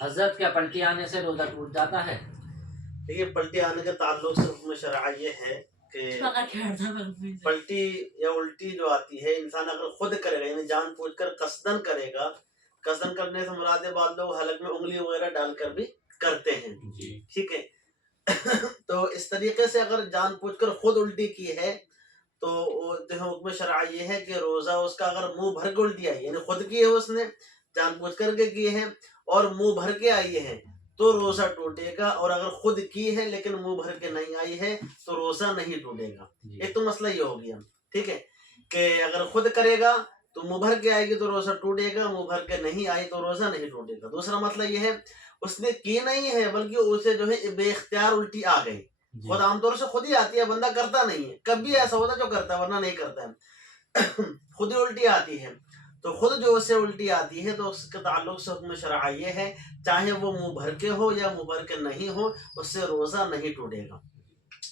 حضرت کیا پلٹی آنے سے روزہ ٹوٹ جاتا ہے؟ دیکھیے پلٹی آنے کا تعلق سے حکم شرع یہ ہے کہ پلٹی یا الٹی جو آتی ہے انسان اگر خود کرے گا یعنی جان بوجھ کر قصدن کرے گا، قصدن کرنے سے مراد ہے بعض لوگ حلق میں انگلی وغیرہ ڈال کر بھی کرتے ہیں، ٹھیک ہے تو اس طریقے سے اگر جان بوجھ کر خود الٹی کی ہے تو حکم شرع یہ ہے کہ روزہ اس کا اگر منہ بھر کے الٹی آئی یعنی خود کی ہے اس نے جان بوجھ کر کے کی ہے اور منہ بھر کے آئی ہے تو روزہ ٹوٹے گا، اور اگر خود کی ہے لیکن منہ بھر کے نہیں آئی ہے تو روزہ نہیں ٹوٹے گا۔ ایک تو مسئلہ یہ ہو گیا، ٹھیک ہے کہ اگر خود کرے گا تو منہ بھر کے آئے گی تو روزہ ٹوٹے گا، منہ بھر کے نہیں آئی تو روزہ نہیں ٹوٹے گا۔ دوسرا مسئلہ یہ ہے اس نے کی نہیں ہے بلکہ اسے جو ہے بے اختیار الٹی آ گئی، خود عام طور سے خود ہی آتی ہے، بندہ کرتا نہیں ہے، کبھی ایسا ہوتا ہے جو کرتا ہے ورنہ نہیں کرتا ہے خود ہی الٹی آتی ہے تو خود جو اسے الٹی آتی ہے تو اس کے تعلق سے حکم شرع یہ ہے چاہے وہ منہ بھر کے ہو یا منہ بھر کے نہیں ہو اس سے روزہ نہیں ٹوٹے گا۔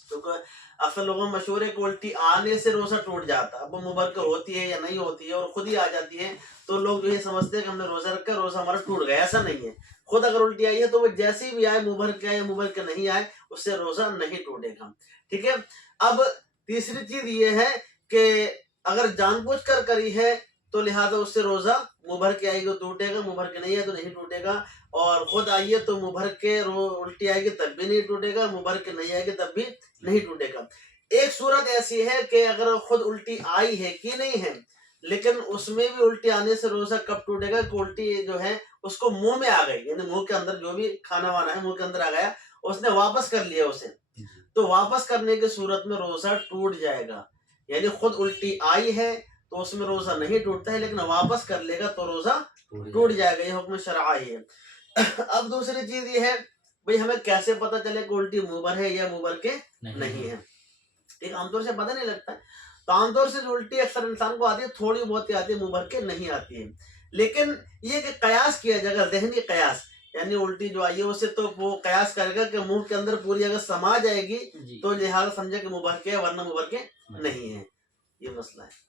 کیونکہ اکثر لوگوں میں مشہور ہے کہ الٹی آنے سے روزہ ٹوٹ جاتا ہے، اب وہ منہ بھر کے ہوتی ہے یا نہیں ہوتی ہے اور خود ہی آ جاتی ہے تو لوگ جو یہ سمجھتے ہیں کہ ہم نے روزہ رکھا روزہ ہمارا ٹوٹ گیا، ایسا نہیں ہے۔ خود اگر الٹی آئی ہے تو وہ جیسی بھی آئے منہ بھر کے آئے منہ بھر کے نہیں آئے اس سے روزہ نہیں ٹوٹے گا، ٹھیک ہے۔ اب تیسری چیز یہ ہے کہ اگر جان بوجھ کر کری ہے تو لہٰذا اس سے روزہ منہ بھر کے آئے گی تو ٹوٹے گا، منہ بھر کے نہیں ہے تو نہیں ٹوٹے گا، اور خود آئیے تو منہ بھر کے الٹی آئے گی تب بھی نہیں ٹوٹے گا، منہ بھر کے نہیں آئے گی تب بھی نہیں ٹوٹے گا۔ ایک صورت ایسی ہے کہ اگر خود الٹی آئی ہے کی نہیں ہے لیکن اس میں بھی الٹی آنے سے روزہ کب ٹوٹے گا کہ الٹی جو ہے اس کو منہ میں آ گئی، یعنی منہ کے اندر جو بھی کھانا وانا ہے منہ کے اندر آ گیا، اس نے واپس کر لیا اسے، تو واپس کرنے کی صورت میں روزہ ٹوٹ جائے گا۔ یعنی خود الٹی آئی ہے تو اس میں روزہ نہیں ٹوٹتا ہے لیکن واپس کر لے گا تو روزہ ٹوٹ جائے گا، یہ حکم شرع ہے۔ اب دوسری چیز یہ ہے بھئی ہمیں کیسے پتہ چلے کہ الٹی منہ بھر ہے یا منہ بھر کے نہیں ہے؟ ایک عام طور سے پتہ نہیں لگتا ہے، تو عام طور سے جو الٹی اکثر انسان کو آتی ہے تھوڑی بہت ہی آتی ہے، منہ بھر کے نہیں آتی ہے، لیکن یہ کہ قیاس کیا جائے گا، ذہنی قیاس، یعنی الٹی جو آئی ہے اسے تو وہ قیاس کرے گا کہ منہ کے اندر پوری اگر سما جائے گی تو لہٰذا سمجھے کہ منہ بھر کے ورنہ منہ بھر کے نہیں ہے، یہ مسئلہ ہے۔